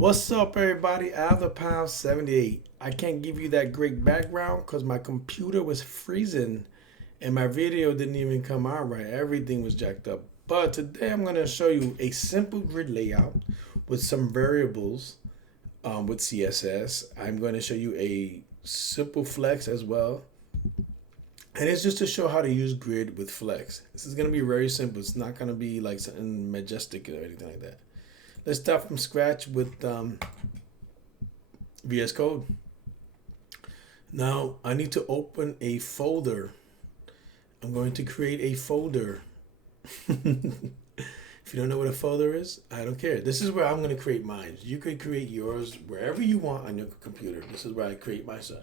What's up, everybody? AlThePound78. I can't give you that great background because my computer was freezing and my video didn't even come out right. Everything was jacked up. But today I'm going to show you a simple grid layout with some variables with CSS. I'm going to show you a simple flex as well. And it's just to show how to use grid with flex. This is going to be very simple. It's not going to be like something majestic or anything like that. Let's start from scratch with VS Code. Now I need to open a folder. I'm going to create a folder. If you don't know what a folder is, I don't care. This is where I'm going to create mine. You could create yours wherever you want on your computer. This is where I create my stuff.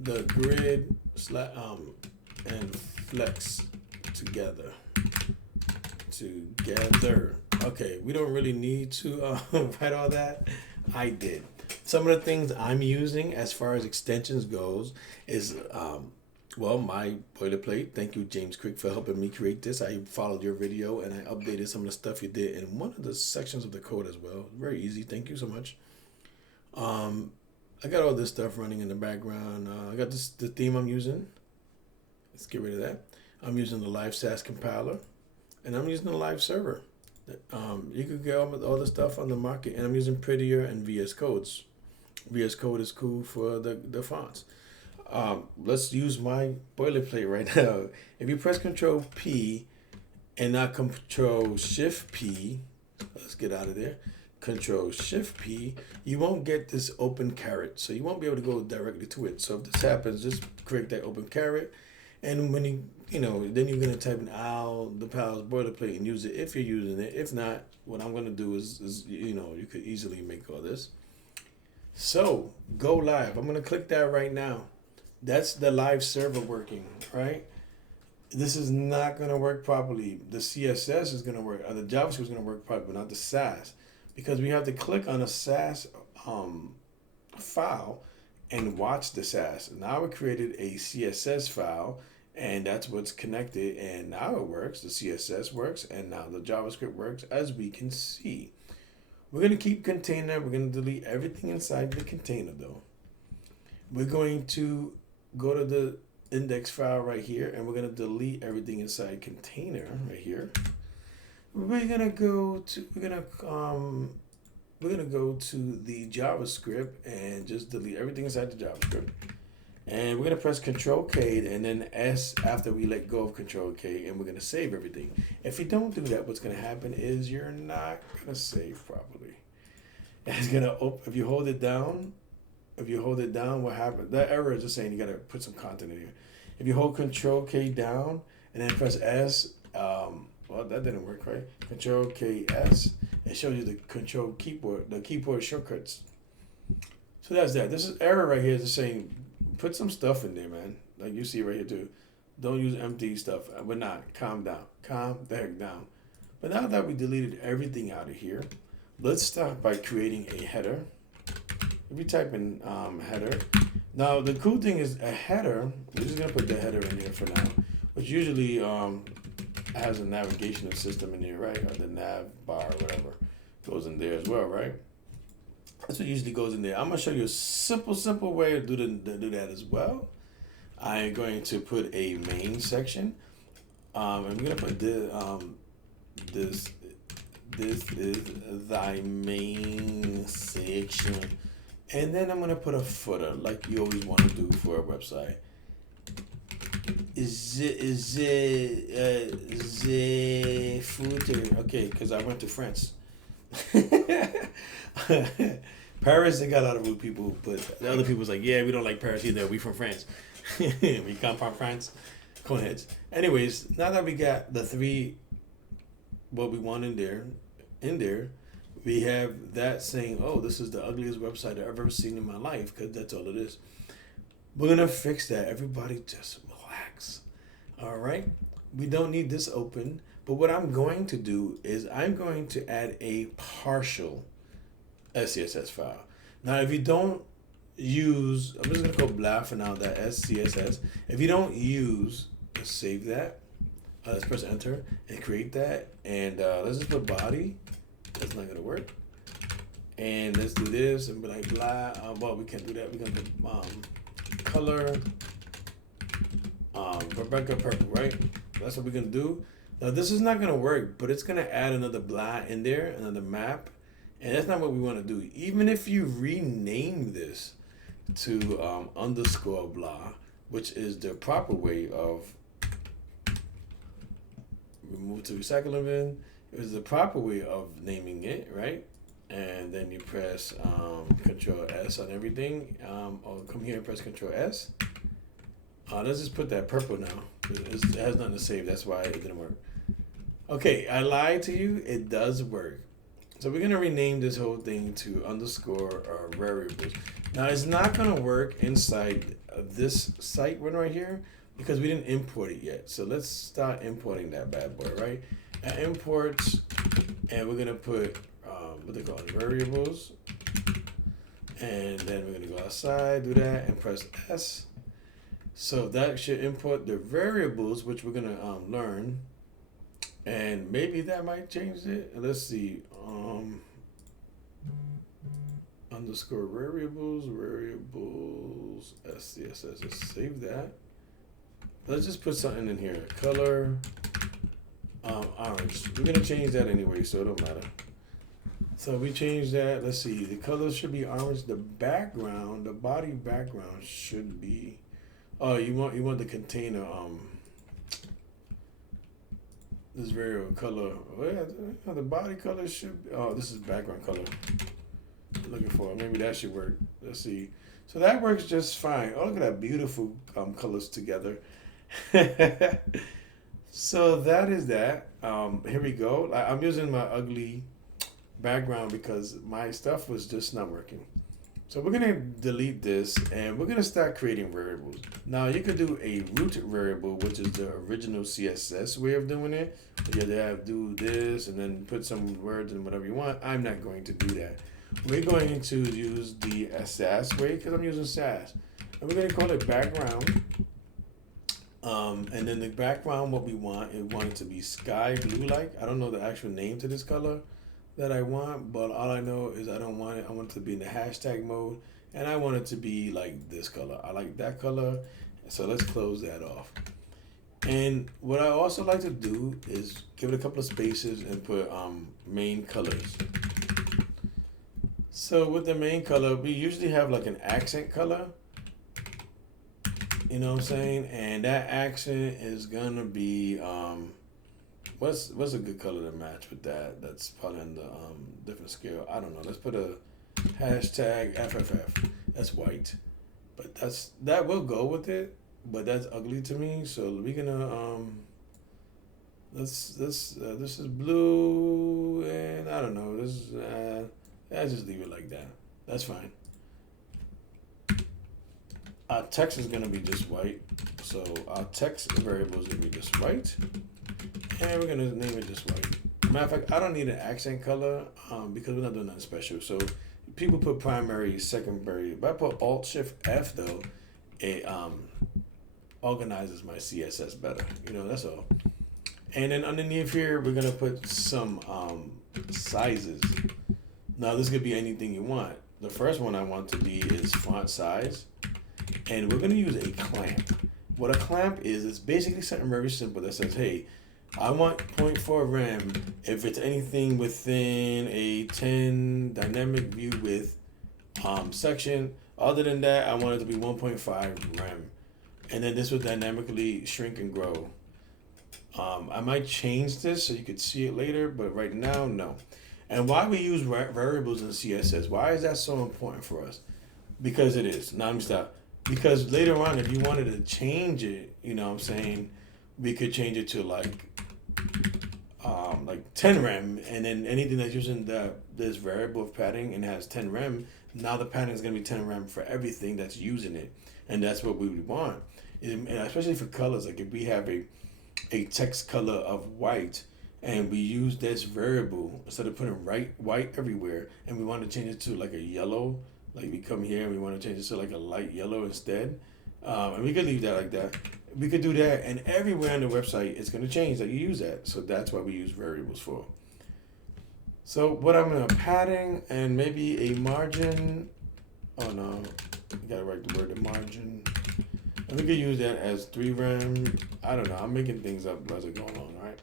The grid and flex together. Okay, we don't really need to write all that. I did. Some of the things I'm using as far as extensions goes is, my boilerplate. Thank you, James Crick, for helping me create this. I followed your video and I updated some of the stuff you did in one of the sections of the code as well. Very easy. Thank you so much. I got all this stuff running in the background. I got the theme I'm using. Let's get rid of that. I'm using the Live SAS compiler. And I'm using a live server. You could get all the stuff on the market, and I'm using Prettier and VS Codes. VS Code is cool for the fonts. Let's use my boilerplate right now. If you press Control P and not Control Shift P, let's get out of there. Control Shift P, you won't get this open caret, so you won't be able to go directly to it. So if this happens, just create that open caret, and when then you're gonna type in the Pals boilerplate and use it if you're using it. If not, what I'm gonna do is you could easily make all this. So go live. I'm gonna click that right now. That's the live server working, right? This is not gonna work properly. The CSS is gonna work, or the JavaScript is gonna work properly, but not the SAS, because we have to click on a SAS file and watch the SAS. Now we created a CSS file. And that's what's connected, and now it works. The CSS works, and now the JavaScript works, as we can see. We're going to keep container. We're going to delete everything inside the container, though. We're going to go to the index file right here, and we're going to delete everything inside container right here. We're going to go to the JavaScript and just delete everything inside the JavaScript. And we're going to press Control K and then S after we let go of Control K, and we're going to save everything. If you don't do that, what's going to happen is you're not going to save properly. It's going to open. If you hold it down, what happens? That error is just saying you got to put some content in here. If you hold Control K down and then press S, that didn't work, right? Control K S, it shows you the keyboard shortcuts. So that's that. This is error right here is just saying, put some stuff in there, man. Like you see right here too. Don't use empty stuff. But not. Calm down. Calm the heck down. But now that we deleted everything out of here, let's start by creating a header. If you type in header. Now the cool thing is a header, we're just gonna put the header in here for now, which usually has a navigational system in here, right? Or the nav bar or whatever goes in there as well, right? That's what usually goes in there. I'm gonna show you a simple way to do that as well. I'm going to put a main section. I'm gonna put this is thy main section, and then I'm gonna put a footer like you always want to do for a website. Is the footer okay? Because I went to France. Paris, they got a lot of rude people, but the other people's like, yeah, we don't like Paris either. We from France. We come from France. Coneheads. Anyways, now that we got the three, what we want in there, we have that saying, oh, this is the ugliest website I've ever seen in my life, because that's all it is. We're going to fix that. Everybody just relax. All right? We don't need this open. But what I'm going to do is I'm going to add a partial SCSS file. Now, if you don't use, I'm just going to go blah for now, that SCSS. If you don't use, let's save that. Let's press enter and create that. And let's just put body. That's not going to work. And let's do this and be like blah. Well, we can't do that. We're gonna do color Rebecca purple, right? That's what we're gonna do. Now this is not gonna work, but it's gonna add another blah in there, another map, and that's not what we want to do. Even if you rename this to underscore blah, which is the proper way of remove to recycle bin. It was the proper way of naming it, right? And then you press Control S on everything. Or come here and press Control S. Let's just put that purple now. It has nothing to save. That's why it didn't work. Okay, I lied to you. It does work. So we're gonna rename this whole thing to underscore variables. Now it's not gonna work inside this site one right here because we didn't import it yet. So let's start importing that bad boy, right? Imports, and we're gonna put what they call it, variables, and then we're gonna go outside, do that, and press S. So that should import the variables, which we're gonna learn, and maybe that might change it. Let's see, underscore variables, SCSS. Just save that. Let's just put something in here. Color, orange. We're gonna change that anyway, so it don't matter. So we change that. Let's see. The color should be orange. The background, the body background should be. Oh, you want the container. This variable color. Oh, yeah, the body color should. Oh, this is background color. Looking for. Maybe that should work. Let's see. So that works just fine. Oh, look at that beautiful colors together. So that is that. Here we go. I'm using my ugly background because my stuff was just not working. So we're gonna delete this and we're gonna start creating variables. Now you could do a root variable, which is the original CSS way of doing it. You have to do this and then put some words and whatever you want. I'm not going to do that. We're going to use the Sass way because I'm using Sass. And we're gonna call it background. And then the background, what we want it to be sky blue like. I don't know the actual name to this color that I want, but all I know is I don't want it. I want it to be in the hashtag mode, and I want it to be like this color. I like that color, so let's close that off. And what I also like to do is give it a couple of spaces and put main colors. So with the main color, we usually have like an accent color. You know what I'm saying? And that accent is gonna be what's a good color to match with that? That's probably on the different scale. I don't know. Let's put a hashtag FFF. That's white, but that will go with it. But that's ugly to me. So we're gonna this is blue, and I don't know. This is I just leave it like that. That's fine. Our text is gonna be just white, so our text variable is gonna be just white, and we're gonna name it just white. Matter of fact, I don't need an accent color because we're not doing nothing special. So people put primary, secondary. If I put Alt Shift F though, it organizes my CSS better. You know, that's all. And then underneath here, we're gonna put some sizes. Now this could be anything you want. The first one I want to be is font size. And we're going to use a clamp. What a clamp is, it's basically something very simple that says, hey, I want 0.4 rem if it's anything within a 10 dynamic view width section. Other than that, I want it to be 1.5 rem. And then this will dynamically shrink and grow. I might change this so you could see it later, but right now, no. And why we use variables in CSS, why is that so important for us? Because it is. Now, let me stop. Because later on, if you wanted to change it, you know what I'm saying, we could change it to like 10 rem, and then anything that's using this variable of padding and has 10 rem, now the padding is going to be 10 rem for everything that's using it. And that's what we would want. And especially for colors, like if we have a text color of white, and we use this variable, instead of putting white everywhere, and we want to change it to like a yellow, like we come here and we want to change it to like a light yellow instead. And we could leave that like that. We could do that, and everywhere on the website it's going to change that you use that. So that's what we use variables for. So what I'm gonna padding and maybe a margin. Oh no, you gotta write the word the margin. And we could use that as 3 rem. I don't know. I'm making things up as I go along, right?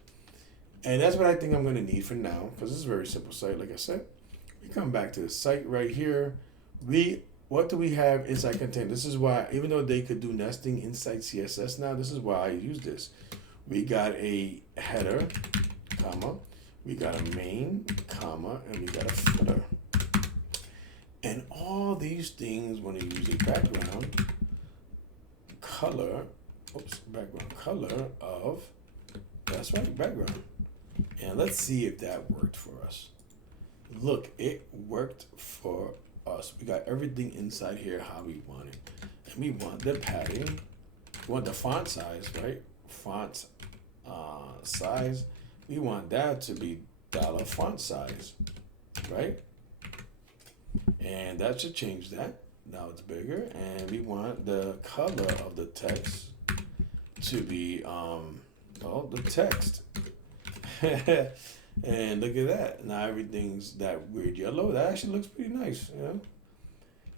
And that's what I think I'm gonna need for now, because this is a very simple site. Like I said, we come back to the site right here. What do we have inside content? This is why, even though they could do nesting inside CSS now, this is why I use this. We got a header, comma. We got a main, comma, and we got a footer. And all these things, when you use a background color, background color of, that's right, background. And let's see if that worked for us. Look, it worked for us. We got everything inside here how we want it. And we want the padding. We want the font size, right? Font size. We want that to be dollar font size, right? And that should change that. Now it's bigger. And we want the color of the text to be, the text. And look at that. Now everything's that weird yellow. That actually looks pretty nice, you know?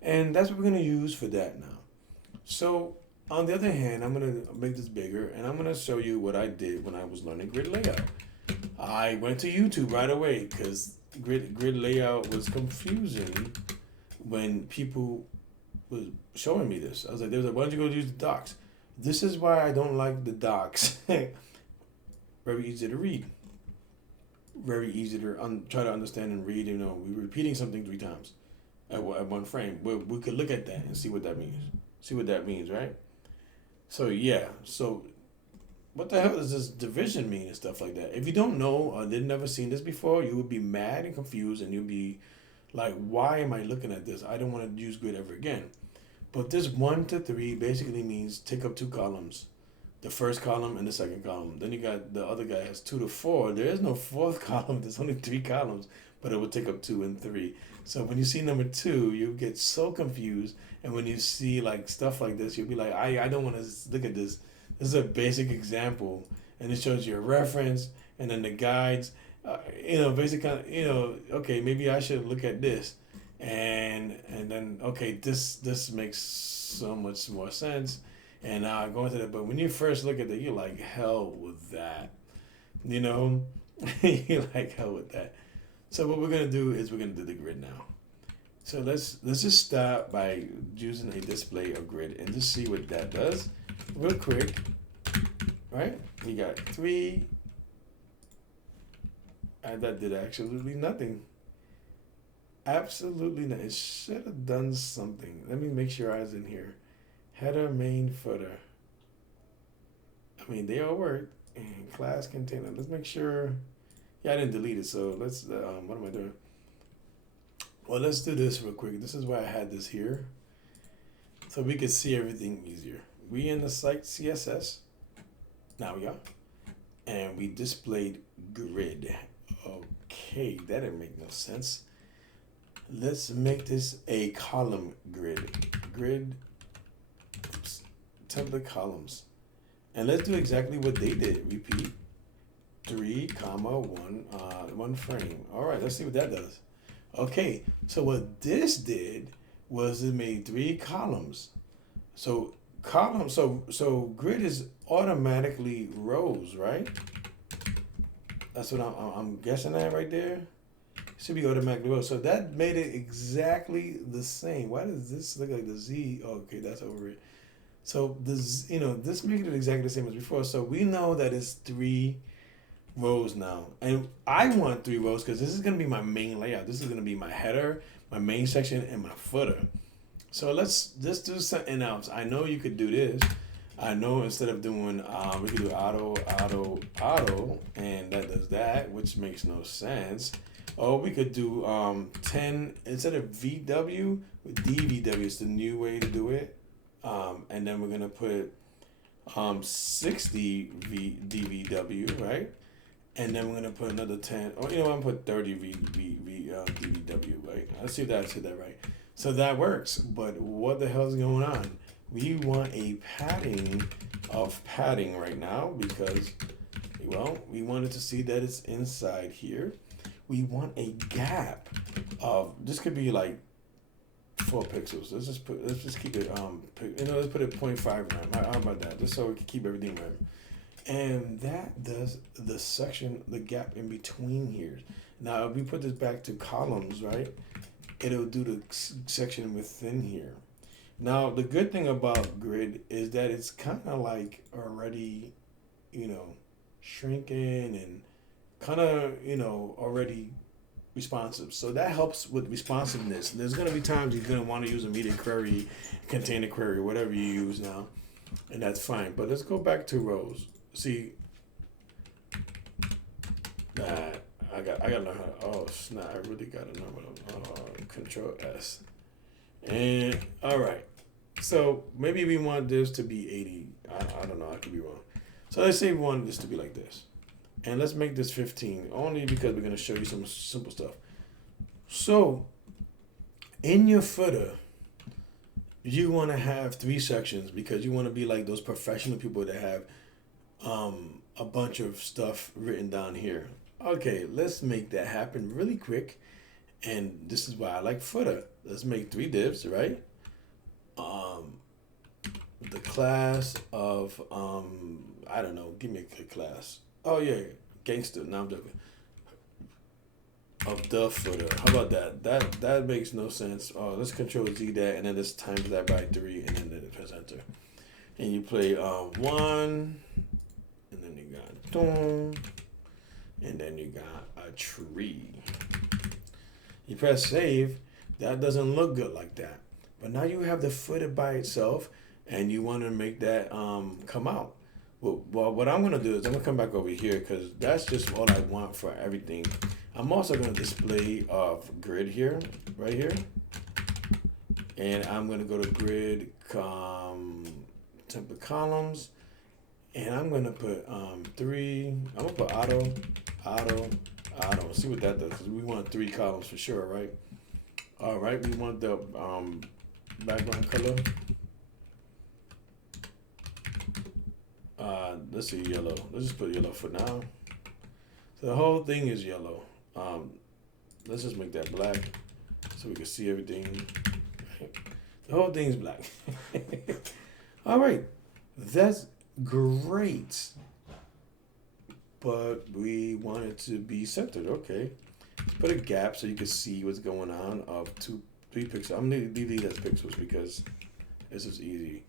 And that's what we're going to use for that now. So, on the other hand, I'm going to make this bigger, and I'm going to show you what I did when I was learning grid layout. I went to YouTube right away because grid layout was confusing when people was showing me this. I was like, why don't you go use the docs? This is why I don't like the docs. Very easy to read. Very easy to try to understand and read. You know, we're repeating something 3 times at one frame. We could look at that and see what that means. See what that means, right? So yeah. So what the hell does this division mean and stuff like that? If you don't know or did never seen this before, you would be mad and confused, and you'll be like, "Why am I looking at this? I don't want to use grid ever again." But this 1 to 3 basically means take up 2 columns. The first column and the second column. Then you got the other guy has 2 to 4. There is no 4th column. There's only 3 columns, but it will take up 2 and 3. So when you see number 2, you get so confused. And when you see like stuff like this, you'll be like, I don't want to look at this. This is a basic example, and it shows you a reference and then the guides. Basic kind of, okay, maybe I should look at this, and then okay, this makes so much more sense. And now I go into that, but when you first look at that, you're like, hell with that. You're like, hell with that. So what we're gonna do is we're gonna do the grid now. So let's just start by using a display of grid and just see what that does real quick. Right? We got 3, and that did absolutely nothing. Absolutely nothing. It should have done something. Let me make sure I was in here. Header, main, footer. I mean, they all work. And class container. Let's make sure. Yeah, I didn't delete it, so let's, what am I doing? Well, let's do this real quick. This is why I had this here. So we can see everything easier. We in the site CSS. Now we are. And we displayed grid. Okay, that didn't make no sense. Let's make this a column grid. Grid. Template columns, and let's do exactly what they did. Repeat 3, 1 frame. All right, let's see what that does. Okay, so what this did was it made 3 columns. So so grid is automatically rows, right? That's what I'm guessing at right there. Should be automatically rows. So that made it exactly the same. Why does this look like the Z? Okay, that's over it. So this, this makes it exactly the same as before. So we know that it's 3 rows now, and I want 3 rows because this is gonna be my main layout. This is gonna be my header, my main section, and my footer. So let's just do something else. I know you could do this. I know instead of doing, we could do auto, and that does that, which makes no sense. Or we could do 10 instead of VW with DVW. It's the new way to do it. And then we're gonna put 60 DVW, right? And then we're gonna put another 10. Or I'm gonna put 30 DVW, right? Let's see if I said that right. So that works. But what the hell is going on? We want a padding of padding right now because, we wanted to see that it's inside here. we want a gap of, this could be like 4 pixels. Let's just keep it let's put it 0.5 rem. How about that? Just so we can keep everything rem. And that does the section, the gap in between here. Now, if we put this back to columns, right, it'll do the section within here. Now, the good thing about grid is that it's kind of like already, shrinking and kind of, already responsive. So that helps with responsiveness. There's going to be times you're going to want to use a media query, container query, whatever you use now, and that's fine. But let's go back to rows. See, I gotta learn how to, oh snap, I really gotta know Control S. And all right, so maybe we want this to be 80. I don't know, I could be wrong. So let's say we want this to be like this. And let's make this 15, only because we're gonna show you some simple stuff. So in your footer, you wanna have 3 sections because you wanna be like those professional people that have a bunch of stuff written down here. Okay, let's make that happen really quick. And this is why I like footer. Let's make 3 divs, right? The class of, I don't know, give me a class. Oh yeah, gangster, no I'm joking. Of the footer, how about that? That makes no sense. Oh, let's Control Z that, and then let's times that by 3, and then press enter. And you play 1, and then you got boom, and then you got a tree. You press save. That doesn't look good like that. But now you have the footer by itself, and you want to make that come out. Well, what I'm gonna do is I'm gonna come back over here because that's just all I want for everything. I'm also gonna display grid here, right here, and I'm gonna go to grid template columns. And I'm gonna put 3. I'm gonna put auto. See what that does, because we want 3 columns for sure, right? All right, we want the background color. Let's see, yellow. Let's just put yellow for now. So the whole thing is yellow. Let's just make that black so we can see everything. The whole thing is black. All right, that's great, but we want it to be centered. Okay, let's put a gap so you can see what's going on of 2, 3 pixels. I'm gonna leave these as pixels because this is easy.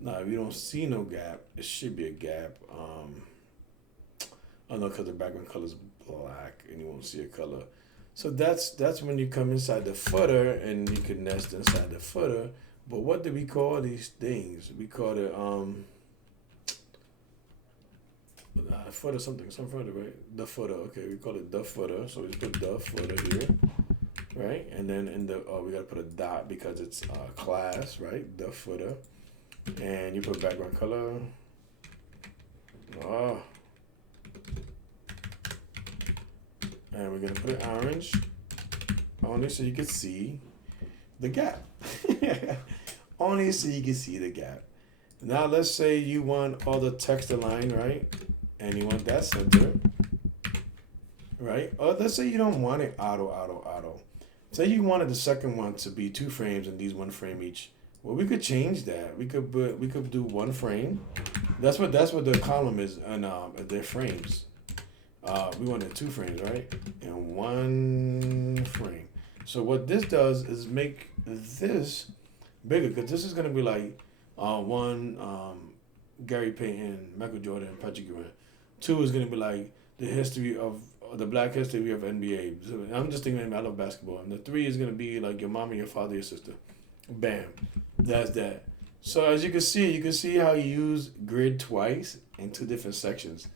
Now, if you don't see no gap, it should be a gap. I know because the background color is black and you won't see a color. So that's when you come inside the footer and you can nest inside the footer. But what do we call these things? We call it footer something, some footer, right? The footer. Okay, we call it the footer. So we put the footer here, right? And then in the we gotta put a dot because it's class, right? The footer, and you put background color. And we're gonna put it orange, only so you can see the gap. Only so you can see the gap. Now let's say you want all the text aligned, right? And you want that center, right? Or let's say you don't want it auto. Say you wanted the second one to be 2 frames and these 1 frame each. Well, we could change that. We could do 1 frame. That's what the column is, and their frames. We wanted 2 frames, right? And 1 frame. So what this does is make this bigger, because this is gonna be like 1 Gary Payton, Michael Jordan, Patrick Ewing. 2 is gonna be like the history of the Black history of NBA. So I'm just thinking, I love basketball. And the 3 is gonna be like your mom, your father, your sister. Bam, that's that. So as you can see how you use grid twice in 2 different sections.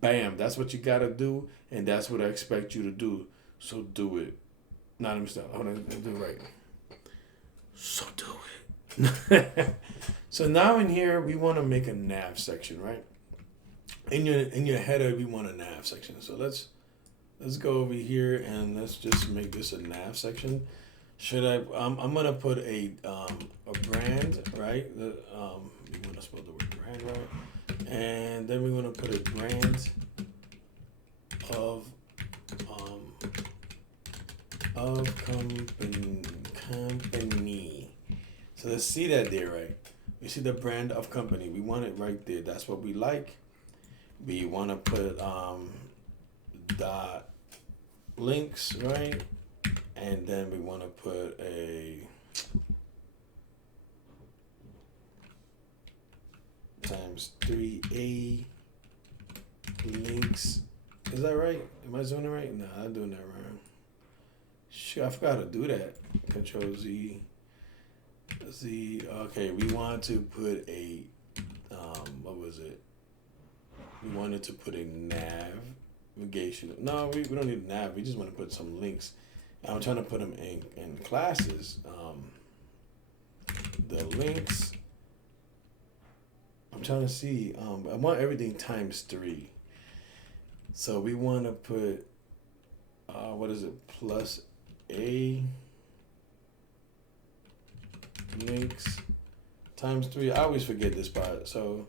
Bam, that's what you gotta do, and that's what I expect you to do. So do it. Nah, let me stop. Hold on, do it right. So do it. So now in here, we want to make a nav section, right? In your header, we want a nav section. So let's go over here and let's just make this a nav section. Should I? I'm gonna put a brand, right? We want to spell the word brand right, and then we're gonna put a brand of of company. So let's see that there, right? We see the brand of company. We want it right there. That's what we like. We want to put dot links, right? And then we want to put a times 3A links. Is that right? Am I doing it right? No, I'm doing that wrong. Shit, I forgot to do that. Control Z. Z. Okay, we want to put a what was it? We wanted to put a navigation. No, we don't need a nav. We just want to put some links. And I'm trying to put them in classes. The links. I'm trying to see. I want everything times 3. So we want to put what is it? Plus A links times 3. I always forget this part. So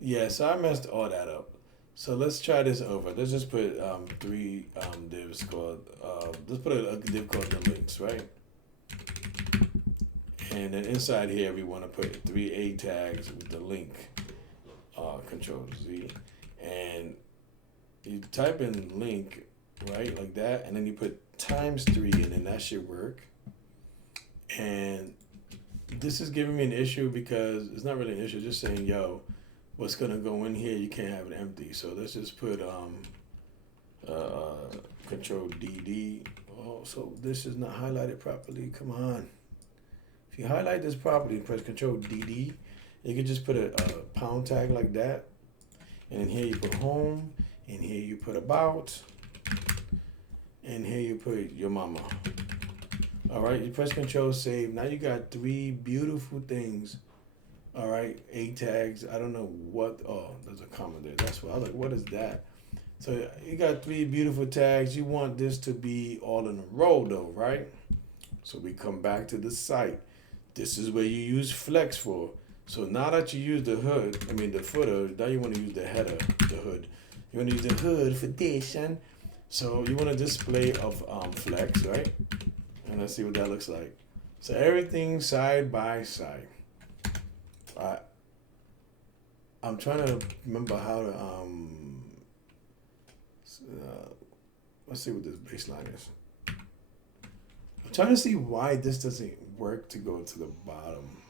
yeah, so I messed all that up. So let's try this over. Let's just put 3 divs called let's put a div called the links, right? And then inside here we want to put 3 A tags with the link. Control Z, and you type in link, right, like that, and then you put times 3, and then that should work. And this is giving me an issue because it's not really an issue. Just saying, yo, what's gonna go in here? You can't have it empty. So let's just put Control DD. Oh, so this is not highlighted properly. Come on. If you highlight this properly and press Control DD, you can just put a pound tag like that. And then here you put home, and here you put about, and here you put your mama. All right, you press Control Save. Now you got 3 beautiful things. All right, A tags. I don't know what. Oh, there's a comma there. That's what I was like. What is that? So you got 3 beautiful tags. You want this to be all in a row, though, right? So we come back to the site. This is where you use Flex for. So now that you use the the footer, now you want to use the header, the hood. You want to use the hood for this, son. So you want a display of Flex, right? And let's see what that looks like. So everything side by side. I'm trying to remember how to let's see what this baseline is. I'm trying to see why this doesn't work to go to the bottom.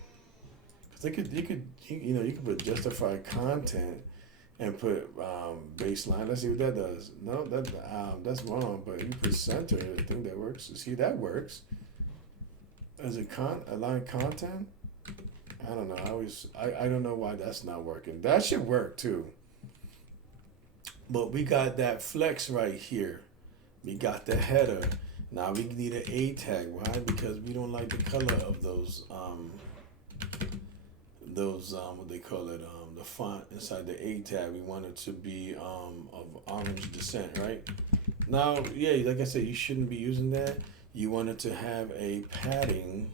Because you could put justify content and put baseline. Let's see what that does. No, that's wrong. But you put center. I think that works. See, that works. Is it align content? I don't know. I don't know why that's not working. That should work too. But we got that flex right here. We got the header. Now we need an A tag. Why? Because we don't like the color of those what they call it, the font inside the A tag. We want it to be of orange descent, right? Now, yeah, like I said, you shouldn't be using that. You want it to have a padding,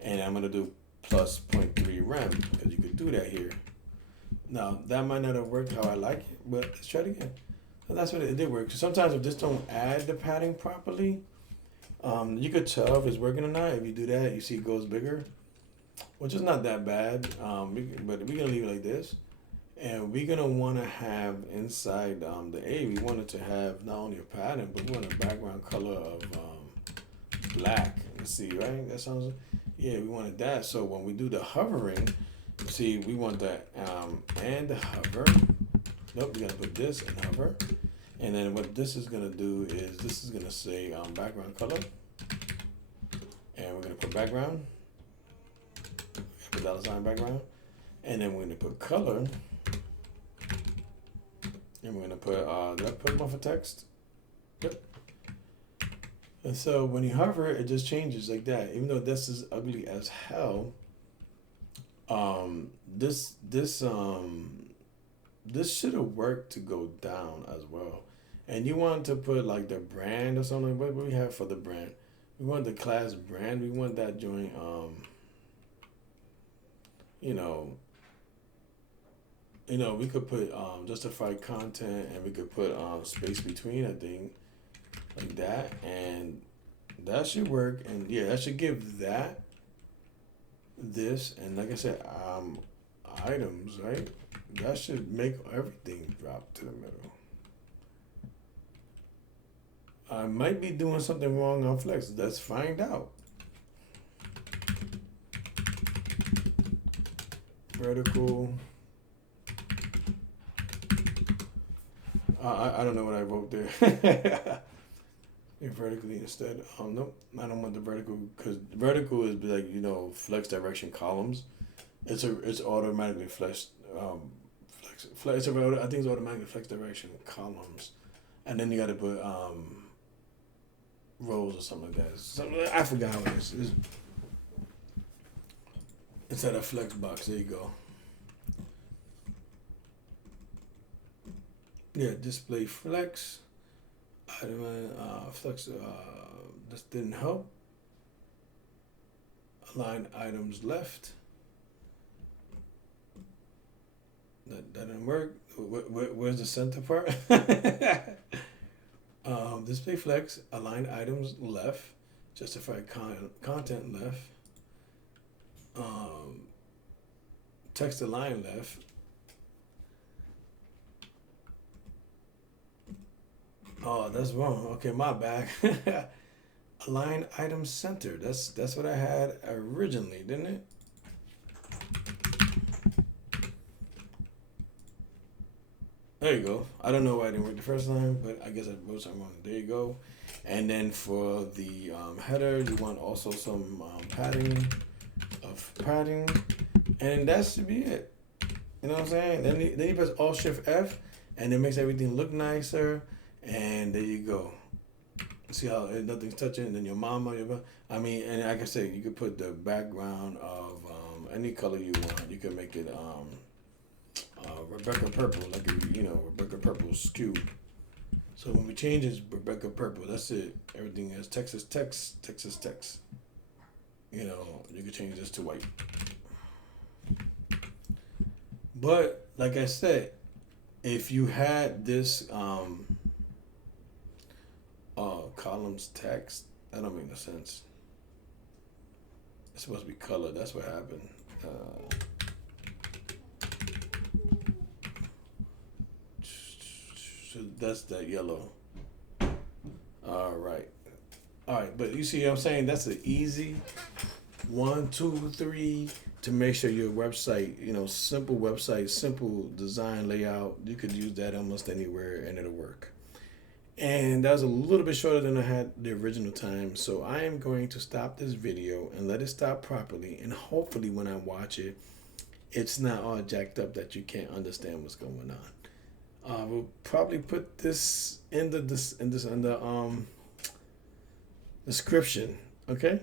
and I'm gonna do plus 0.3 rem because you could do that here. Now that might not have worked how I like it, but let's try it again. So that's what it did work. So sometimes if this don't add the padding properly, you could tell if it's working or not. If you do that, you see it goes bigger, which is not that bad. But we're gonna leave it like this, and we're gonna want to have inside the A. We want it to have not only a pattern, but we want a background color of black. Let's see, right? That sounds. Yeah, we wanted that. So when we do the hovering, see, we want that and hover. Nope, we're gonna put this and hover. And then what this is gonna do is this is gonna say background color, and we're gonna put background, put $sign background, and then we're gonna put color, and we're gonna put did I put them off of text? Yep. And so when you hover, it just changes like that. Even though this is ugly as hell, this should have worked to go down as well. And you want to put like the brand or something. What do we have for the brand? We want the class brand. We want that joint, You know, we could put justified content, and we could put space between. I think like that, and that should work. And yeah, that should give that this, and like I said, items, right? That should make everything drop to the middle. I might be doing something wrong on Flex. Let's find out. Vertical. I don't know what I wrote there. Vertically instead. Nope, I don't want the vertical because vertical is like flex direction columns. It's automatically flex flex. I think it's automatically flex direction columns, and then you got to put rows or something like that. I forgot how it is. It's at a flex box. There you go. Yeah, display flex. Item flex. This didn't help. Align items left. That didn't work. Where's the center part? Display flex. Align items left. Justify content left. Text align left. Oh, that's wrong. Okay, my bad. Align item center. That's what I had originally, didn't it? There you go. I don't know why I didn't work the first time, but I guess I wrote something wrong. There you go. And then for the header, you want also some padding, and that should be it. You know what I'm saying? Then you press Alt Shift F, and it makes everything look nicer. And there you go. See how nothing's touching, and then your mama, and like I said, you could put the background of any color you want. You can make it Rebecca purple, like Rebecca purple's cube. So when we change it, Rebecca purple. That's it. Everything is Texas text. You can change this to white. But like I said, if you had this columns text, that don't make no sense. It's supposed to be color. That's what happened. So that's that yellow. All right. But you see what I'm saying? That's an easy 1, 2, 3 to make sure your website, simple website, simple design layout. You could use that almost anywhere and it'll work. And that was a little bit shorter than I had the original time. So I am going to stop this video and let it stop properly. And hopefully when I watch it, it's not all jacked up that you can't understand what's going on. We'll probably put this in the description. Okay.